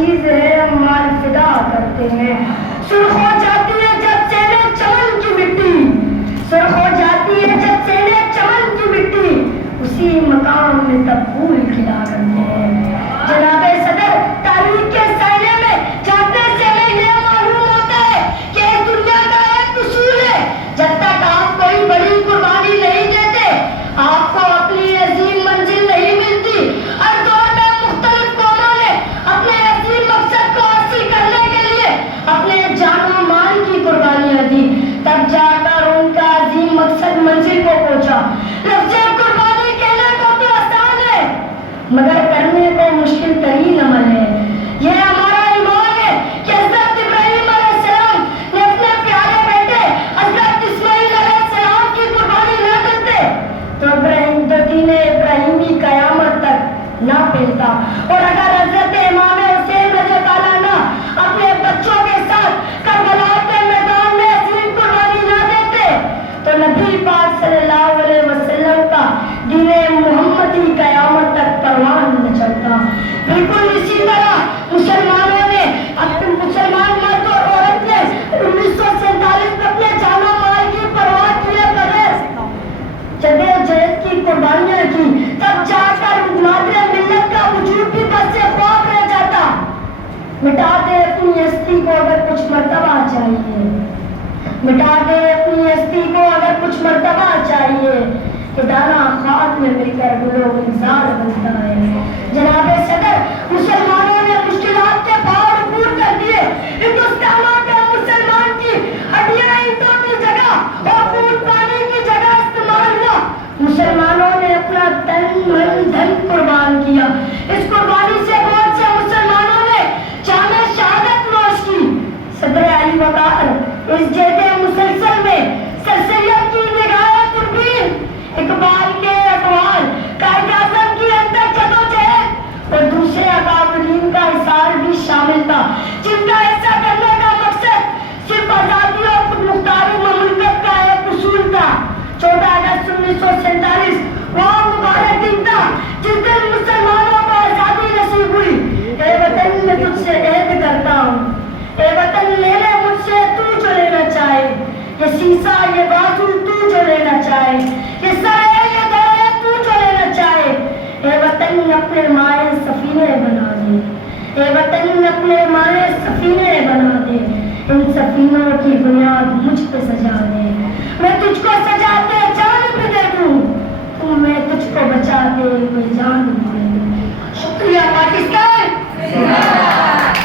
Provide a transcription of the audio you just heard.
چیز ہے مال فدا کرتے ہیں. سرخ ہو جاتی ہے جب سینے چمن کی مٹی, سرخ ہو جاتی ہے جب سینے چمن کی مٹی, اسی مقام میں تب پھول کھلا کرتے ہیں. جناب صدر, تاریخ کے سائنے میں جاتے سے ہمیں یہ معلوم ہوتا ہے کہ دنیا کا ایک اصول ہے, جب تک آپ کوئی بڑی قربانی نہیں دیتے آپ کو اپنی عظیم منزل نہیں ملتی. ہر دور میں مختلف قوموں نے اپنے عظیم مقصد کو حاصل کرنے کے لیے اپنے جان و مال کی قربانیاں دی, تب جا کر ان کا عظیم مقصد منزل کو پہنچا. لفظ قربانی کہنے کو تو آسان ہے مگر کرنے کو مشکل ترین عمل ہے. یہ ہمارا ایمان ہے کہ حضرت ابراہیم علیہ السلام نے اپنے پیارے بیٹے حضرت اسماعیل علیہ السلام کی قربانی نہ دیتے تو دین ابراہیمی قیامت تک نہ پھیلتا. اور اگر حضرت امام حسین رضی اللہ عنہ اپنے بچوں کے ساتھ کربلا کے میدان میں عظیم قربانی نہ دیتے تو نبی پاک صلی اللہ علیہ وسلم کا دین محمدی قیامت تک پروان نہ چلتا. بالکل اسی طرح مسلمانوں نے اپنے مسلمان مرد اور عورت نے 1947 میں اپنے جان و مال کی پرواہ کیے بغیر جدوجہد کی قربانیاں کی, تب جا کر مادر ملت کا وجود بھی بس سے خواب رہ جاتا. مٹا دے اپنی ہستی کو اگر کچھ مرتبہ چاہیے, مٹا دے اپنی ہستی کو اگر کچھ مرتبہ چاہیے, کہ دانا خاک میں مل کر گلو گلزار بنتا ہے. جناب صدر, مسلمانوں نے مشکلات کے پہاڑ عبور کر دیے. ہندوستان کے مسلمان کی ہڈیاں اینٹوں کی جگہ اور خون پانی کی جگہ استعمال ہوا. مسلمانوں نے اپنا تن من دھن قربان کیا. اس قربانی سے بہت سے مسلمانوں نے جامع شہادت نوش کی. صدر علی وقار اس جہد مسلسل میں سر سید کی نگاہ دوربین, اقبال کے اقوال, قائد اعظم کی اندر جدوجہد اور دوسرے اکابرین کا اثار بھی شامل تھا, جن کا ایسا کرنے کا مقصد صرف آزادی اور خود مختاری مملکت کا ایک اصول تھا. 14 اگست 1947 وہ مبارک دن تھا جس دن مسلمانوں کو آزادی نصیب ہوئی. اے وطن میں تجھ سے عہد کرتا ہوں, اے وطن لے لے مجھ سے تو جو لینا چاہے, یہ سیسا یہ بازو تو جو لینا چاہے, یہ سر ہے یہ دور ہے تو جو لینا چاہے. اے وطن اپنے مائے سفینے بنا دے, اے وطن اپنے مائے سفینے بنا دے, ان سفینوں کی بنیاد مجھ پہ سجا دے. میں تجھ کو سجا کے جان بھی دے دوں, تو میں تجھ کو بچا کے کوئی جان بھی